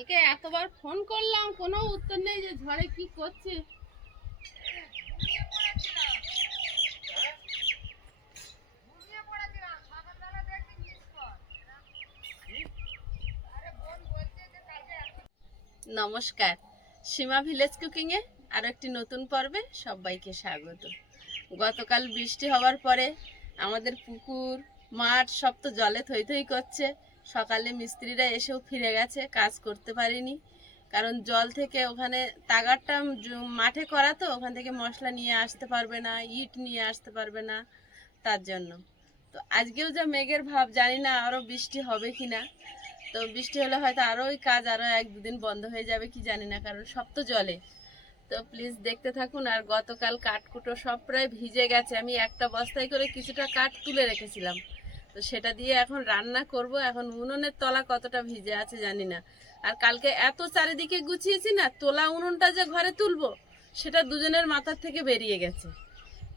কালকে এতবার ফোন করলাম, কোনো উত্তর নেই যে ঝড়ে কি করছে। নমস্কার, সীমা ভিলেজ কুকিংয়ে আরও একটি নতুন পর্বে সবাইকে স্বাগত। গতকাল বৃষ্টি হওয়ার পরে আমাদের পুকুর মাঠ সব তো জলে থই থই করছে। সকালে মিস্ত্রিরা এসেও ফিরে গেছে, কাজ করতে পারিনি, কারণ জল থেকে ওখানে তাগারটা মাঠে করা, তো ওখান থেকে মশলা নিয়ে আসতে পারবে না, ইট নিয়ে আসতে পারবে না, তার জন্য। তো আজকেও যা মেঘের ভাব, জানি না আরও বৃষ্টি হবে কি না। তো বৃষ্টি হলে হয়তো আরও ওই কাজ আরও 1-2 দিন বন্ধ হয়ে যাবে কি জানি না, কারণ সব তো জলে। তো প্লিজ দেখতে থাকুন। আর গতকাল কাঠকুটো সব প্রায় ভিজে গেছে, আমি একটা বস্তায় করে কিছুটা কাঠ তুলে রেখেছিলাম, তো সেটা দিয়ে এখন রান্না করব। এখন উনুনের তলা কতটা ভিজে আছে জানি না। আর কালকে এত চারিদিকে গুছিয়েছি না, তোলা উনুনটা যে ঘরে তুলবো সেটা দুজনের মাথার থেকে বেরিয়ে গেছে।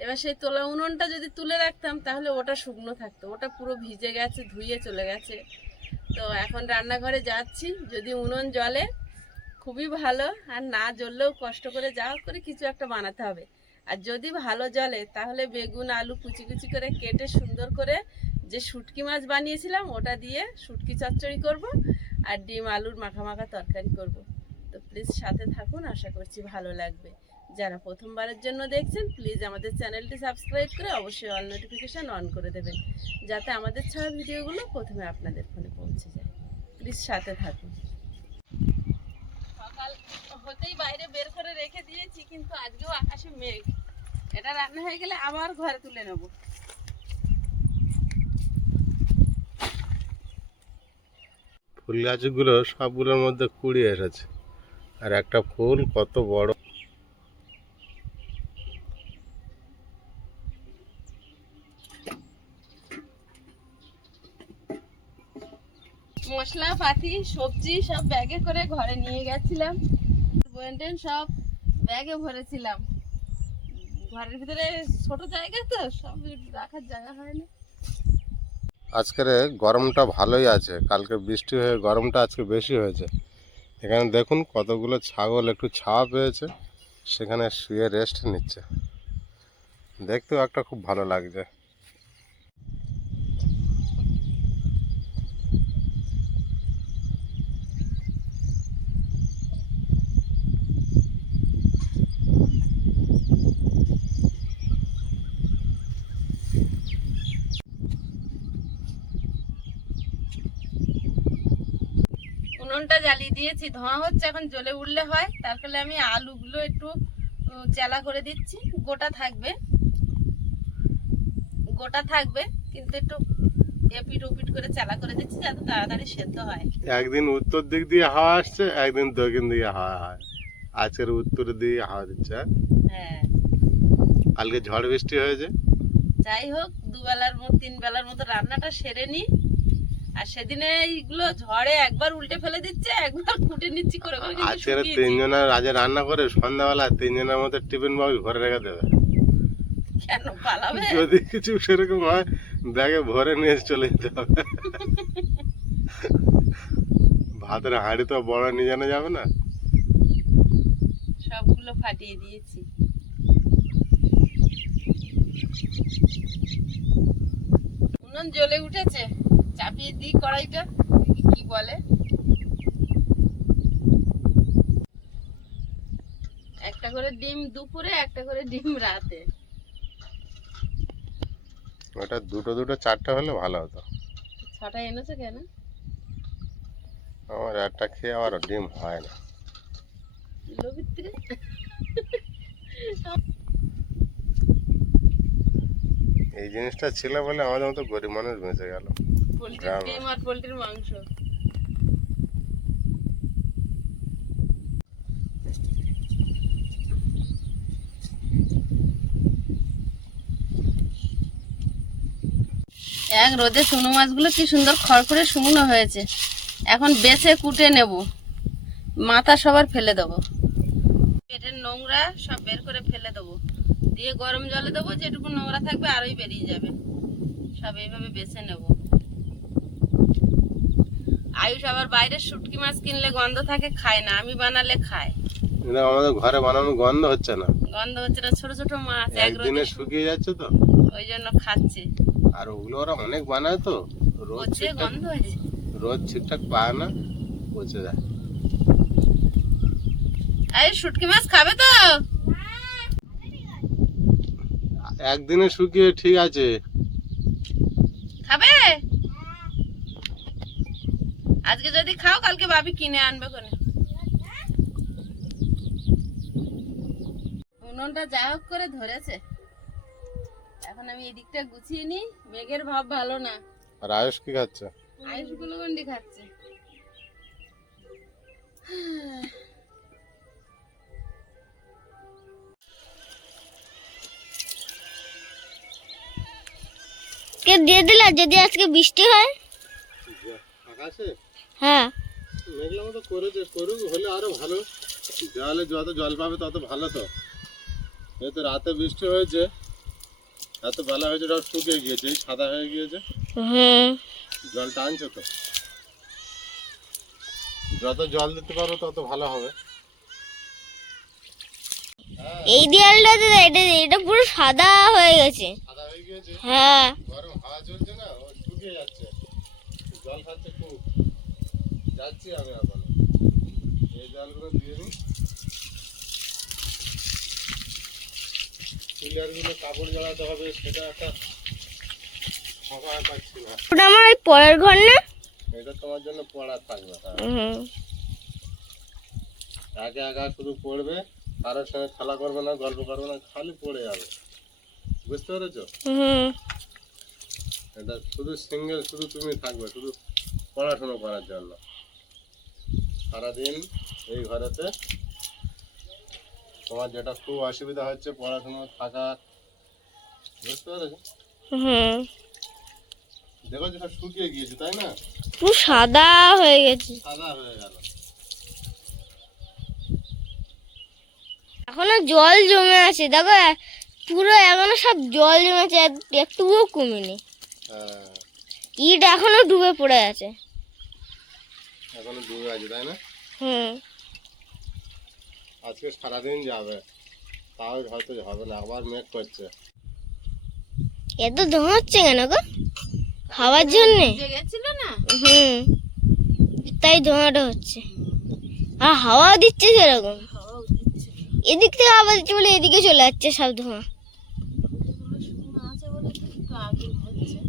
এবার সেই তোলা উনুনটা যদি তুলে রাখতাম তাহলে ওটা শুকনো থাকতো, ওটা পুরো ভিজে গেছে, ধুয়ে চলে গেছে। তো এখন রান্নাঘরে যাচ্ছি, যদি উনুন জ্বলে খুবই ভালো, আর না জ্বললেও কষ্ট করে যা হোক করে কিছু একটা বানাতে হবে। আর যদি ভালো জ্বলে তাহলে বেগুন আলু কুচি কুচি করে কেটে সুন্দর করে যে শুটকি মাছ বানিয়েছিলাম ওটা দিয়ে শুটকি চচ্চড়ি করব, আর ডিম আলুর মাখা মাখা তরকারি করব। তো প্লিজ সাথে থাকুন, আশা করছি ভালো লাগবে। যারা প্রথমবারের জন্য দেখছেন প্লিজ আমাদের চ্যানেলটি সাবস্ক্রাইব করে অবশ্যই অল নোটিফিকেশান অন করে দেবেন, যাতে আমাদের ছাড়া ভিডিওগুলো প্রথমে আপনাদের ফোনে পৌঁছে যায়। প্লিজ সাথে থাকুন। সকাল হতেই বাইরে বের করে রেখে দিয়েছি, কিন্তু আজকেও আকাশে মেঘ। এটা রান্না হয়ে গেলে আবার ঘরে তুলে নেব। ফুল গাছগুলো সবগুলোর মধ্যে কুড়ি এসেছে, আর একটা ফুল কত বড়। মশলা পাতি সবজি সব ব্যাগে করে ঘরে নিয়ে গেছিলাম, বয়েন্টেন সব ব্যাগে ভরেছিলাম। ঘরের ভিতরে ছোট জায়গা তো, সব রাখার জায়গা হয় না। আজকের গরমটা ভালোই আছে, কালকে বৃষ্টি হয়ে গরমটা আজকে বেশি হয়েছে। এখানে দেখুন কতগুলো ছাগল একটু ছাওয়া পেয়েছে, সেখানে শুয়ে রেস্ট নিচ্ছে, দেখতেও একটা খুব ভালো লাগছে। উনুনটা জ্বালিয়ে দিয়েছি, ধোঁয়া হচ্ছে, এখন জ্বলে উঠলে হয়। তারপরে আমি আলুগুলো একটু চেলা করে দিচ্ছি। গোটা থাকবে গোটা থাকবে, কিন্তু একটু এপিট ওপিট করে চেলা করে দিচ্ছি যাতে তাড়াতাড়ি সেদ্ধ হয়। একদিন উত্তর দিক দিয়ে হাওয়া আসছে, একদিন দক্ষিণ দিকে হাওয়া হয়। আজকের উত্তর দিয়ে হাওয়া দিচ্ছে। হ্যাঁ, কালকে ঝড় বৃষ্টি হয়েছে। যাই হোক, 3 বেলার মতো রান্নাটা সেরে নি। আর সেদিনে এইগুলো ঝড়ে একবার উল্টে ফেলে দিচ্ছে, একবার কুটে নিচ্ছি করে করে, কিন্তু আজকের শুকিয়েছি। তিনজনের আজ রান্না করে সন্ধ্যাবেলা তিনজনের মধ্যে টিফিন বক্স ভরে রেখে দেবে। কেন পালাবে? যদি কিছু সেরকম হয় ব্যাগে ভরে নিয়ে চলে যেতে হবে। ভাতের হাঁড়ি তো বড় নিয়ে জানা যাবে না। সবগুলো ফাটিয়ে দিয়েছি। উনুন জ্বলে উঠেছে, চাপিয়ে দিই কড়াইটা, কি বলে। একটা করে ডিম দুপুরে, একটা করে ডিম রাতে। ওটা দুটো দুটো চারটে হলে ভালো হতো। 6টা এনেছে কেন? আমার একটা খেয়ে আবার ডিম হয় না। লোভিত্রে। এই জিনিসটা ছিল বলে আমাদের মতো গরিব মানুষ বেঁচে গেল। পোলট্রির ডিম আর পোলট্রির মাংস। এক রোদে শুকনো মাছগুলো কি সুন্দর খড়খড়ে শুকনো হয়েছে। এখন বেছে কুটে নেব, মাথা সবার ফেলে দেবো, পেটের নোংরা সব বের করে ফেলে দেবো, দিয়ে গরম জলে দেবো, যেটুকু নোংরা থাকবে আরোই বেরিয়ে যাবে। সব এইভাবে বেছে নেব। আয়ুষ আবার বাইরের শুটকি মাছ কিনলে গন্ধ থাকে, খায় না, আমি বানালে খায়। এটা আমাদের ঘরে বানানো গন্ধ হচ্ছে না, গন্ধ হচ্ছে না, ছোট ছোট মাছ একদিনে শুকিয়ে যাচ্ছে তো, ওই জন্য খাচ্ছে। আর ওগুলো ওরা অনেক বানায় তো, রোজ পচে গন্ধ হয়েছে। রোজ ঠিকঠাক পায় না, পচে যায়। আয়ুষ শুটকি মাছ খাবে তো? একদিনে শুকিয়ে ঠিক আছে। খাবে? আজকে যদি খাও কালকে ভাবি কিনে আনবে কোনে। উনুনটা যা হোক করে ধরেছে। এখন আমি এদিকটা গুছিয়ে নি, মেঘের ভাব ভালো না। আর আয়ুষ কি খাচ্ছে? আয়ুষ গ্লুকন্ডি খাচ্ছে। কে দিয়ে দিলা যদি আজকে বৃষ্টি হয়? আকাশে হ্যাঁ, মেঘলা মতো করেছে, করুক, হলে আরো ভালো। দেওয়ালে যত জল পাবে তত ভালো। তো এই তো রাতে বৃষ্টি হয়েছে, এত বেলা হয়েছে, সব শুকিয়ে গিয়েছে, এই সাদা হয়ে গিয়েছে। হুম, জল টানছে তো, যত জল দিতে পারো তত ভালো হবে। এই দেয়ালটাতে এটা পুরো সাদা হয়ে গেছে। সাদা হয়ে গিয়েছে, হ্যাঁ, গরম হাওয়া চলছে না, ও শুকিয়ে যাচ্ছে, জল খাচ্ছে খুব। যাচ্ছি আমি এখন, এই জলগুলো দিয়ে দিই। পিলারগুলো কাপড় জড়াতে হবে, সেটা একটা সময় পাচ্ছি না। ওটা আমার ওই পরের ঘর না? এটা তোমার জন্য পড়া থাকবে। হ্যাঁ, হুম, একা একা শুধু পড়বে, কারোর সঙ্গে খেলা করবে না, গল্প করবে না, খালি পড়ে যাবে। বুঝতে পেরেছো? হুম, এটা শুধু সিঙ্গেল, শুধু তুমি থাকবে, শুধু পড়াশোনা করার জন্য সারাদিন এই ঘরেতে। তোমার যেটা খুব অসুবিধা হচ্ছে পড়াশোনা থাকার, বুঝতে পেরেছো? হুম, দেখো যেটা শুকিয়ে গিয়েছে, তাই না? পুরো সাদা হয়ে গেছে। সাদা হয়ে গেল। এখনো জল জমে আছে, দেখো পুরো এখনো সব জল জমে আছে, একটুও কমেনি। হ্যাঁ, ইট এখনো ডুবে পড়ে আছে। এখনো ডুবে আছে, তাই না? হুম, আজকে সারাদিন যাবে, তাও হয়তো হবে না, আবার মেঘ করছে। এত ধোঁয়া হচ্ছে কেন গো? হাওয়ার জন্যে? ভিজে গেছিল না? হুম, তাই ধোঁয়াটা হচ্ছে। আর হাওয়াও দিচ্ছে সেরকম, হাওয়াও দিচ্ছে। এদিক থেকে হাওয়া দিচ্ছে বলে এদিকে চলে যাচ্ছে সব ধোঁয়া। এগুলো শুকনো আছে বলে তো একটু আগে হচ্ছে,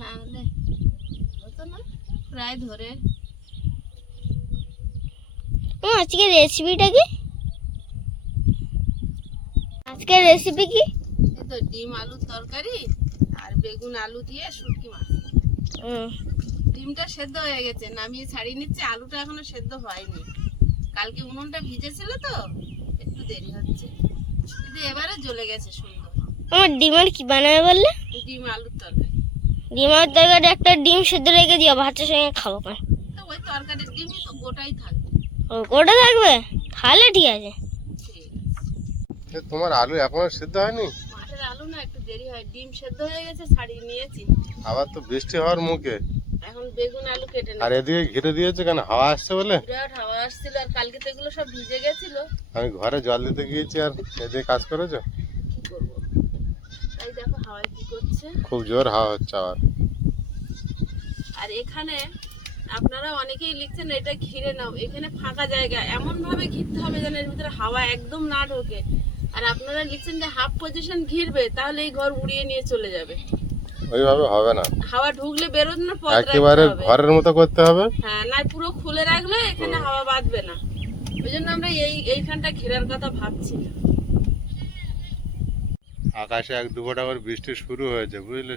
না হলে হতো না। প্রায় ধরে আজকে রেসিপিটা কি? আজকের রেসিপি কি? এই তো ডিম আলুর তরকারি আর বেগুন আলু দিয়ে শুটকি মাছ। হুম, ডিমটা সেদ্ধ হয়ে গেছে, নামিয়ে ছাড়িয়ে নিচ্ছে। আলুটা এখনো সেদ্ধ হয়নি, কালকে উনুনটা ভিজেছিল তো একটু দেরি হচ্ছে, কিন্তু এবারে জ্বলে গেছে সুন্দর। আমার ডিমের কি বানাবে বললে? ডিম আলুর তরকারি। ডিমের তরকারি একটা ডিম সেদ্ধ রেখে দিও, ভাতের সঙ্গে খাবো। কেন? তো ওই তরকারির ডিমই তো গোটাই থাকবে। ও, ওটা থাকবে তাহলে ঠিক আছে। ঠিক আছে। তোমার আলু এখনো সিদ্ধ হয়নি? মাঠের আলু না একটু দেরি হয়, ডিম সেদ্ধ হয়ে গেছে, ছাড়িয়ে নিয়েছি। আবার তো বৃষ্টি হওয়ার মুখে, এখন বেগুন আলু কেটে আর নেব। এদিকে ঘিরে দিয়েছে কেন? হাওয়া আসছে বলে? বিরাট হাওয়া আসছিল, আর কালকে তো এগুলো সব ভিজে গেছিল। আমি ঘরে জল দিতে গিয়েছি, আর এদিকে কাজ করেছো? কি করবো, তাই দেখো হাওয়ায় কি করছে। খুব জোর হাওয়া হচ্ছে আবার। আর এখানে আপনারা অনেকেই লিখছেন এটা ঘিরে নাও, এখানে ফাঁকা জায়গা, এমন ভাবে ঘিরতে হবে যেন এর ভিতরে হাওয়া একদম না ঢোকে। আর আপনারা লিখছেন যে হাফ পজিশন ঘিরবে, তাহলে এই ঘর উড়িয়ে নিয়ে চলে যাবে। ওইভাবে হবে না, হাওয়া ঢুকলে বেরোনোর পথ রাখতে একেবারে হবে। ঘরের মতো করতে হবে। হ্যাঁ, না পুরো খুলে রাখলে এখানে হাওয়া বাঁধবে না। ওই জন্য আমরা এইখানটা ঘেরার কথা ভাবছি। আকাশে 1-2 ফোঁটা করে বৃষ্টি শুরু হয়েছে, বুঝলে?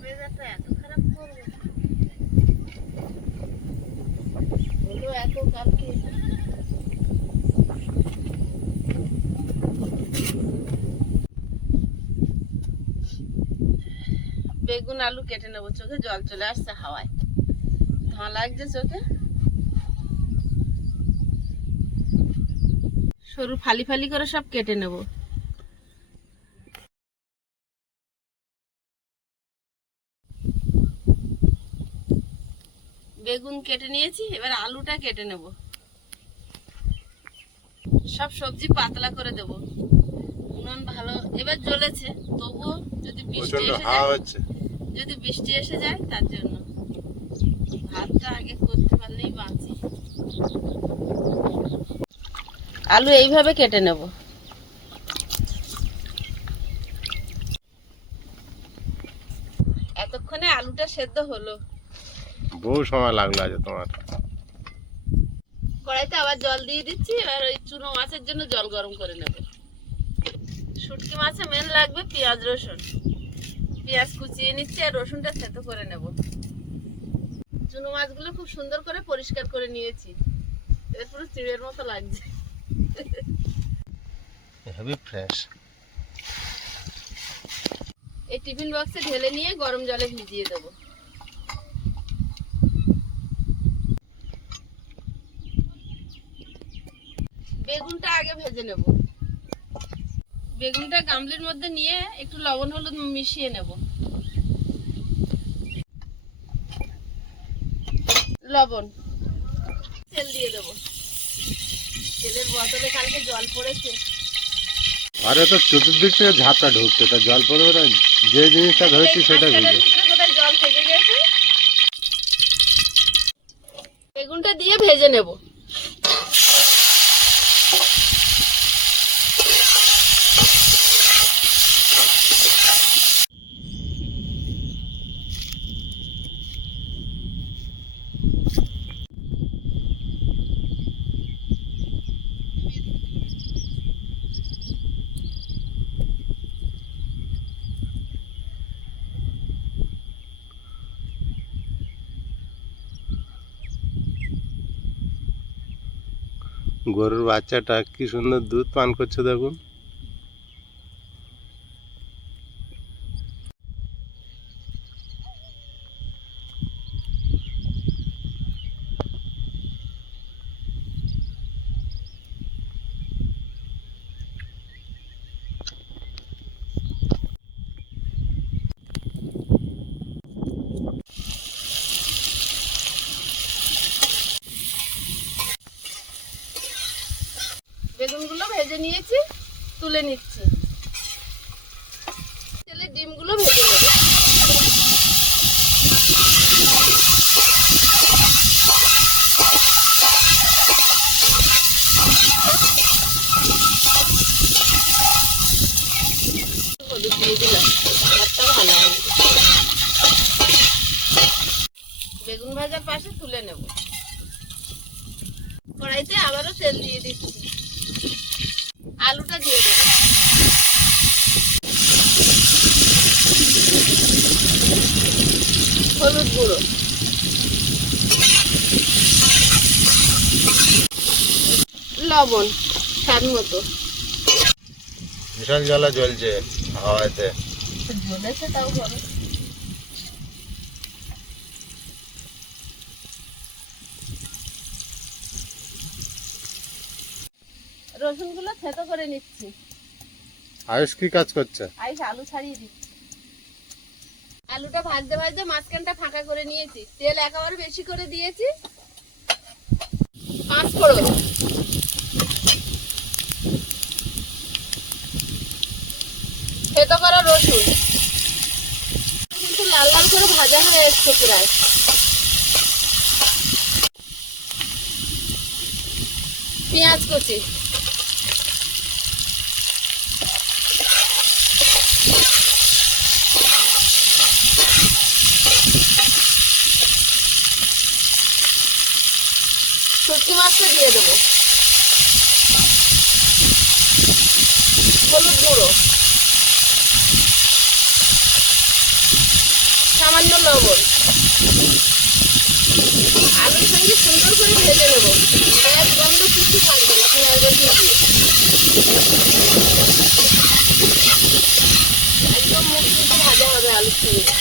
ওয়েদারটা এত খারাপ করবে হলো এত কালকে। বেগুন আলু কেটে নেবো, চোখে জল চলে আসছে হাওয়ায়, ধোঁয়া লাগছে চোখে। সরু ফালি ফালি করে সব কেটে নেবো। বেগুন কেটে নিয়েছি, এবার আলুটা কেটে নেব। সব সবজি পাতলা করে দেব। উনুন ভালো এবার জ্বলেছে, তবুও যদি বৃষ্টি প্রচন্ড এসে হাওয়া যায়, হচ্ছে। যদি বৃষ্টি এসে যায় তার জন্য ভাতটা আগে করতে পারলেই বাঁচি। আলু এইভাবে কেটে নেব। এতক্ষণে আলুটা সেদ্ধ হলো। বহু সময় লাগলো আজ তোমার। কড়াইতে আবার জল দিয়ে দিচ্ছি। এবার ওই চুনো মাছের জন্য জল গরম করে নেব। শুটকি মাছে মেন লাগবে পেঁয়াজ রসুন। পেঁয়াজ কুচিয়ে নিচ্ছি আর রসুনটা থেতো করে নেব। চুনো মাছগুলো খুব সুন্দর করে পরিষ্কার করে নিয়েছি। এর পুরো চিড়ের মতো লাগছে। Heavy fresh. এই টিফিন বক্সে ঢেলে নিয়ে গরম জলে ভিজিয়ে দেবো। বেগুনটা আগে ভেজে নেব। বেগুনটা গামলির মধ্যে নিয়ে একটু লবণ হলুদ মিশিয়ে নেব। লবণ, তেল দিয়ে দেব। তেলের বোতলে কালকে জল পড়েছে। আরে তো চতুর্দিক থেকে ঝাপটা ঢুকছে, তা জল পড়বে না। যে জিনিসটা ধরেছি সেটা তেলের ভিজে। ভিতরে কোথায় জল থেকে গেছে। বেগুনটা দিয়ে ভেজে নেব। গরুর বাচ্চাটা কি সুন্দর দুধ পান করছে দেখুন। বেগুনগুলো ভেজে নিয়েছি, তুলে নিচ্ছি। তেলে ডিমগুলো ভেজে নেব। হলুদ দিয়ে দিলাম, ভাতটা ভালো হবে। বেগুন ভাজার পাশে তুলে নেব। কড়াইতে আবারও তেল দিয়ে দিচ্ছি। আলুটা দিয়ে দেবো। হলুদ গুঁড়ো, লবণ স্বাদ মতো। বিশাল জ্বালা জ্বলছে হাওয়াতে। জ্বলেছে তাও বলো। রসুনগুলো থেতো করে নিচ্ছি। আয়ুষ কি কাজ করছে? আইস আলু ছাড়িয়ে দিচ্ছি। আলুটা ভাজতে ভাজতে মাঝখানটা ফাঁকা করে নিয়েছি। তেল একেবারে বেশি করে দিয়েছি। 5 ফোড়ন, থেতো করা রসুন কিন্তু লাল লাল করে ভাজা হয়ে এসছে প্রায়। পেঁয়াজ কুচি, শুটকি মাছটা দিয়ে দেবো। হলুদ গুঁড়ো, সামান্য লবণ। আলুর সঙ্গে সুন্দর করে ভেজে নেব। পেঁয়াজ গন্ধ কিছু থাকবে না পেঁয়াজ রসুন দিয়ে। একদম মুখমুখে ভাজা হবে আলুর সঙ্গে।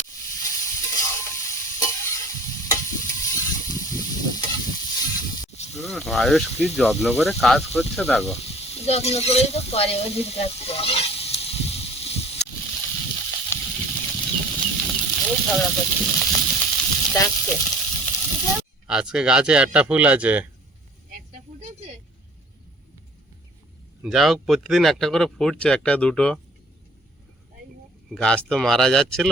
আয়ুষ কি যত্ন করে কাজ করছে দেখো। যত্ন করেই তো করে, ওই কাজ করে। ঝগড়া করছে, ডাকছে। আজকে গাছে একটা ফুল আছে। একটা ফুটেছে। যা হোক, প্রতিদিন একটা করে ফুটছে, একটা দুটো। তাই হোক। গাছ তো মারা যাচ্ছিল।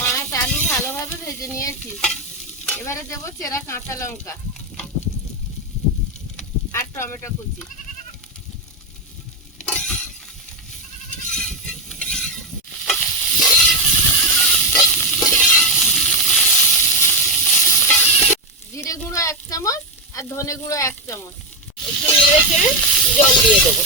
মাছ আলু ভালোভাবে ভেজে নিয়েছি। এবারে দেবো চেরা কাঁচা লঙ্কা আর টমেটো কুচি। জিরে গুঁড়ো 1 চামচ আর ধনে গুঁড়ো 1 চামচ। একটু নেড়ে চেড়ে জল দিয়ে দেবো।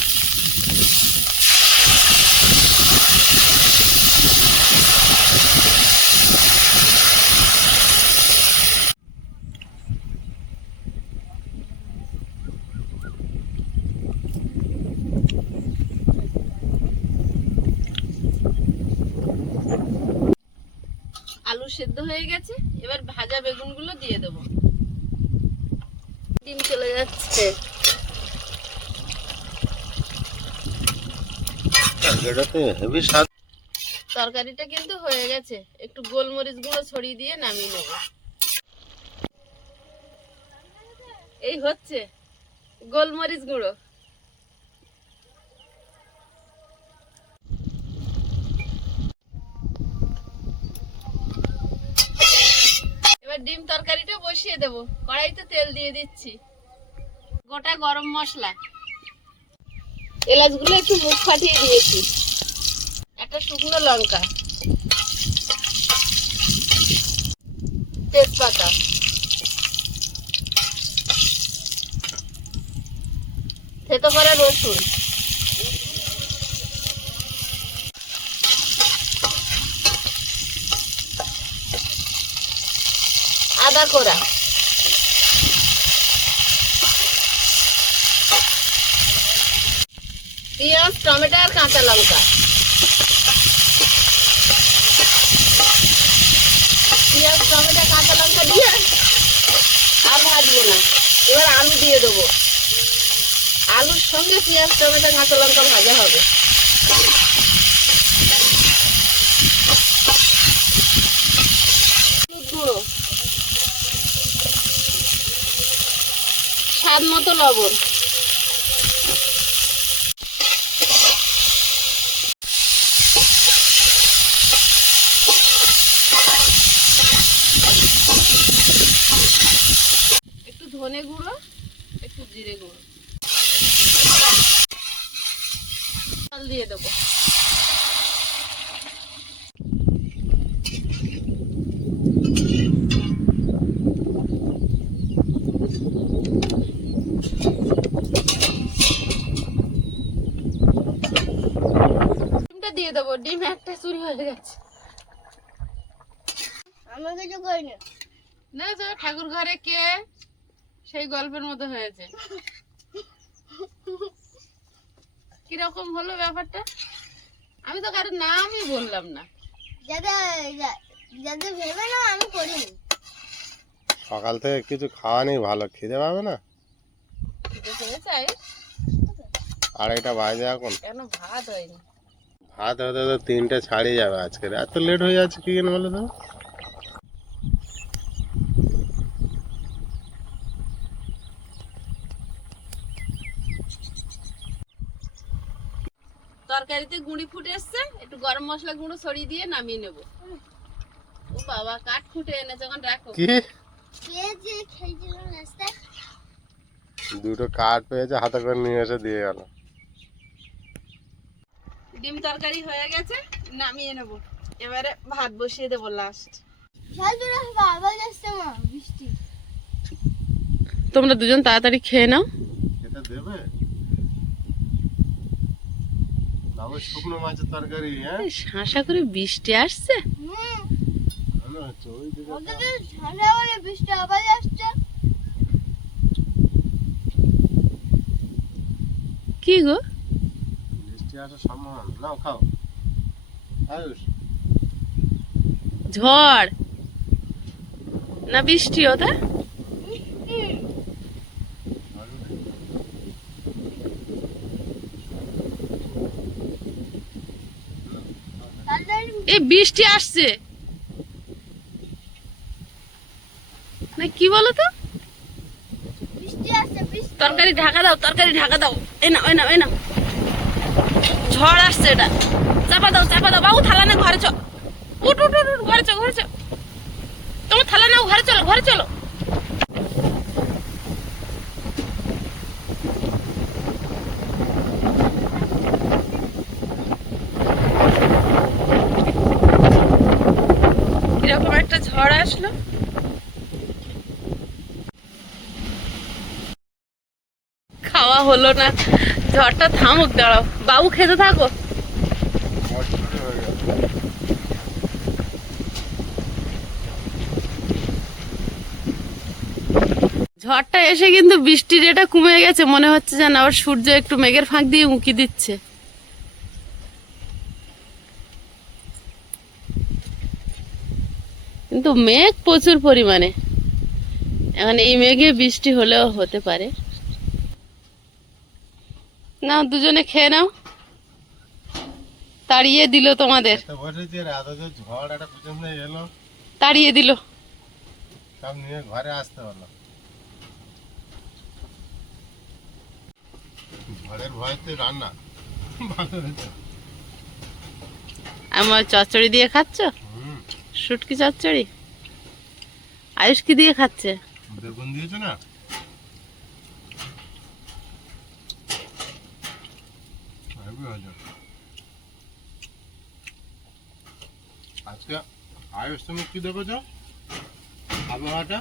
আলু সেদ্ধ হয়ে গেছে, এবার ভাজা বেগুনগুলো দিয়ে দেবো। ডিম চলে যাচ্ছে। এটাতে হেভি স্বাদ। তরকারিটা কিন্তু হয়ে গেছে, একটু গোলমরিচ গুঁড়ো ছড়িয়ে দিয়ে নামিয়ে নেব। এই হচ্ছে গোলমরিচ গুঁড়ো। এবার ডিম তরকারিটা বসিয়ে দেব। কড়াইতে তেল দিয়ে দিচ্ছি। গোটা গরম মশলা, এলাচগুলো একটু মুখ ফাটিয়ে দিয়েছি, একটা শুকনো লঙ্কা, তেজপাতা, থেতো করা রসুন, আদা কোড়া, পেঁয়াজ, টমেটো আর কাঁচা লঙ্কা। পেঁয়াজ, টমেটো, কাঁচা লঙ্কা দিয়ে আর ভাজবো না। এবার আলু দিয়ে দেবো। আলুর সঙ্গে পেঁয়াজ, টমেটো, কাঁচা লঙ্কা ভাজা হবে। হলুদ গুঁড়ো, স্বাদ মতো লবণ, একটু ধনে গুঁড়ো, একটু জিরে গুঁড়ো, জল দিয়ে দেবো। ডিমটা দিয়ে দেবো। ডিম একটা চুরি হয়ে গেছে। আমার কিছু করি না। না তো ঠাকুর ঘরে কে, সেই গল্পের মতো হয়েছে। কিরকম হলো ব্যাপারটা? আমি তো কারোর নামই বললাম না। যাতে যাতে ভেবে না আমি করিনি। সকাল থেকে কিছু খাওয়া নেই, ভালো খিদে পাবে না? খেতে পেয়ে চাই, 2:30 বাজে এখন। কেন ভাত হয়নি? ভাত হতে তো 3টে ছাড়িয়ে যাবে। আজকে এত লেট হয়ে যাচ্ছে কি কেন বলো তো? তরকারিতে গুঁড়ি ফুটে এসছে, একটু গরম মশলা গুঁড়ো ছড়িয়ে দিয়ে নামিয়ে নেব। ও বাবা, কাঠ ফুটে এনে যখন রাখো। কি পেয়েছি, খেয়েছিলাম রাস্তায়। দুটো কাঠ পেয়েছে, হাতে করে নিয়ে এসে দিয়ে গেল। ডিম তরকারি হয়ে গেছে, নামিয়ে নেব। এবারে ভাত বসিয়ে দেবো লাস্ট। আবার যাচ্ছে মা বৃষ্টি। তোমরা দুজন তাড়াতাড়ি খেয়ে নাও। এটা দেবে বাবু, শুকনো মাছের তরকারি। হ্যাঁ, শাঁসা করে বৃষ্টি আসছে। ভালো হচ্ছে। ওই দিকে ওদের ঠান্ডা বলে বৃষ্টি আবার আসছে। কি গো? বৃষ্টি আসার সম্ভাবনা। নাও খাও। আয়ুষ, ঝড় না বৃষ্টি ওটা? এই বৃষ্টি আসছে। না কি বলো তো? বৃষ্টি আসছে, বৃষ্টি। তরকারি ঢাকা দাও, তরকারি ঢাকা দাও। এই নাও, এই নাও, এই নাও। ঝড় আসছে, এটা চাপা দাও, চাপা দাও। বাবু থালা না, ঘরে চল। উঠ উঠ উঠ উঠ, ঘরে চল, ঘরে চল। তোমার থালা নাও, ঘরে চলো, ঘরে চলো। কিরকম একটা ঝড় আসলো। খাওয়া হলো না, ঝড়টা থামুক, দাঁড়াও। বাবু খেতে থাকো। ঝড়টা এসে কিন্তু বৃষ্টির এটা কমে গেছে, মনে হচ্ছে যেন আবার সূর্য একটু মেঘের ফাঁক দিয়ে উঁকি দিচ্ছে। কিন্তু মেঘ প্রচুর পরিমাণে, এখন এই মেঘে বৃষ্টি হলেও হতে পারে। নাও, দুজনে খেয়ে নাও। তাড়িয়ে দিল তোমাদের, বসেছি আর এত যে ঝড় একটা পিছনে এলো, তাড়িয়ে দিল। সব নিয়ে ঘরে আসতে হলো। ঝড়ের ভয়তে রান্না ভালো হয়েছে। আমার চচ্চড়ি দিয়ে খাচ্ছ? হুম, শুটকি চচ্চড়ি। আয়ুষ কি দিয়ে খাচ্ছে? বেগুন দিয়েছে না, হেবি হয়েছে। আজকে আয়ুষ, তুমি কি দেখেছো আবহাওয়াটা?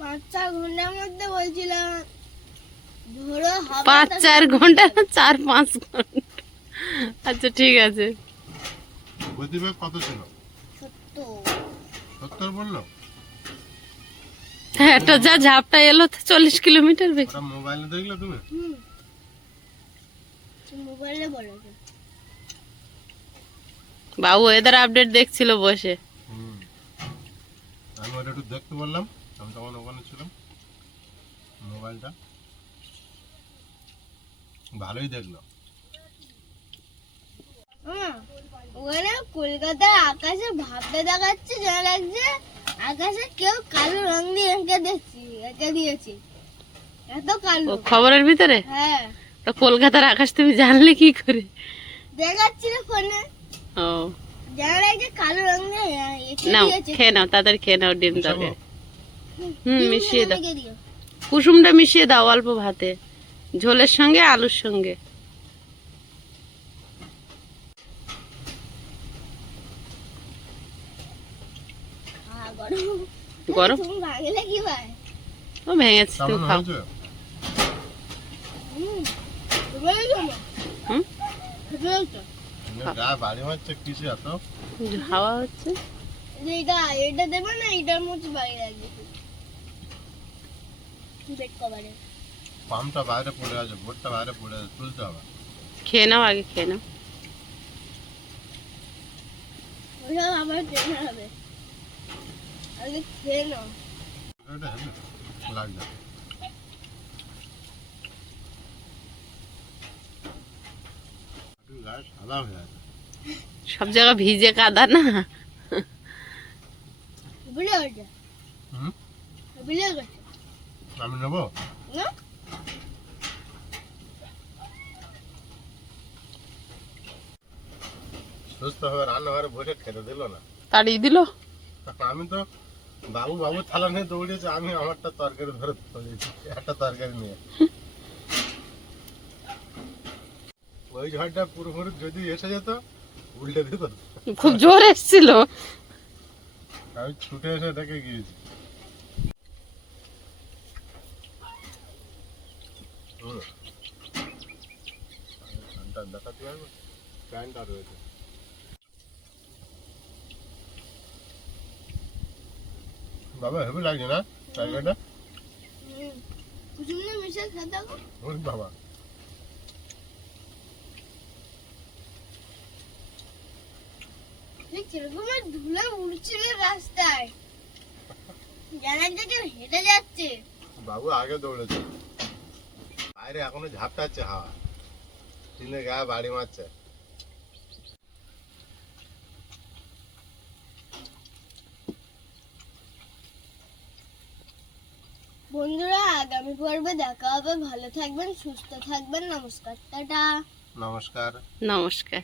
5-4 ঘন্টার মধ্যে বলছিলাম ঝোড়ো হবে। 5-4 ঘন্টা না, 4-5 ঘন্টা? আচ্ছা ঠিক আছে। গতিবেগ কত ছিল? 70। 70 বললো? হ্যাঁ, এটা যা ঝাপটা এলো, 40 কিলোমিটার বেগ। ওটা মোবাইলে দেখলে তুমি? মোবাইলে বলো তো। বাবু ওয়েদার আপডেট দেখছিল বসে। হুম, আমি ওটা একটু দেখতে বললাম, আমি তখন ওখানে ছিলাম। মোবাইলটা ভালোই দেখলো। ওখানে কলকাতার আকাশে ভাবতে দেখাচ্ছে, যা লাগছে আকাশে কেউ কালো রং দিয়ে এঁকে দিয়েছে। এত কালো। ও খবরের ভিতরে? হ্যাঁ, তা কলকাতার আকাশ তুমি জানলে কি করে? দেখাচ্ছিল ফোনে। ও যা লাগছে কালো রং দিয়ে এঁকে নাও, দিয়েছে। খেয়ে নাও, তাড়াতাড়ি খেয়ে নাও ডিম মিশাবো? তরকারি। ডিম মিশিয়ে দাও, এঁকে দিও। কুসুমটা মিশিয়ে দাও অল্প ভাতে, ঝোলের সঙ্গে, আলুর সঙ্গে। গরম। গরম? তুমি ভাগলে কি ভাই? ও ভেঙেছে, তুমি কেমন খাও। হয়েছে? হুম, গা বাড়ি মারছে কিসে এত? হাওয়া হচ্ছে। এটা দেবে না, এটার মধ্যে বাড়ি লাগবে বেড কভারে। পামটা বাইরে পড়ে আছে, বোর্ডটা বাইরে পড়ে আছে, তুলতে হবে। খেয়ে নাও, আগে খেয়ে নাও। ওসব আবার ট্রেনে হবে, আগে খেয়ে নাও। এটা হেবি লাগছে। একটু গায়ে সাদা হয়ে আছে। সব জায়গা ভিজে কাদা না। বুঝলে ওটা হুম, বুঝলে গেছে আমি নেবো? না? সুস্থ হবে রান্নাঘরে বসে খেতে দিল না। তাড়িয়ে দিল। আমি তো বাবু বাবু থালা নিয়ে দৌড়িয়েছে, আমি আমারটা তরকারি ধরে দৌড়িয়েছি, একটা তরকারি নিয়ে। ওই ঝড়টা পুরোপুরি যদি এসে যেত, উল্টে দিত। খুব জোর এসেছিল। আমি ছুটে এসে দেখে গিয়েছি। দেখাতে পারবো, প্যান্টটা রয়েছে। বাবা হেবি লাগছে না তরকারিটা? কুসুমনে মিশে খেতে থাকো। ওই বাবা, কিরকম ধুলো উড়ছিল রাস্তায়, জানার থেকে হেঁটে যাচ্ছে। বাবু আগে দৌড়েছে, বাইরে এখনো ঝাপটাচ্ছে হাওয়া, টিনের গায়ে বাড়ি মারছে। বন্ধুরা আগামী পর্বে দেখা হবে, ভালো থাকবেন, সুস্থ থাকবেন, নমস্কার, টাটা। নমস্কার। নমস্কার।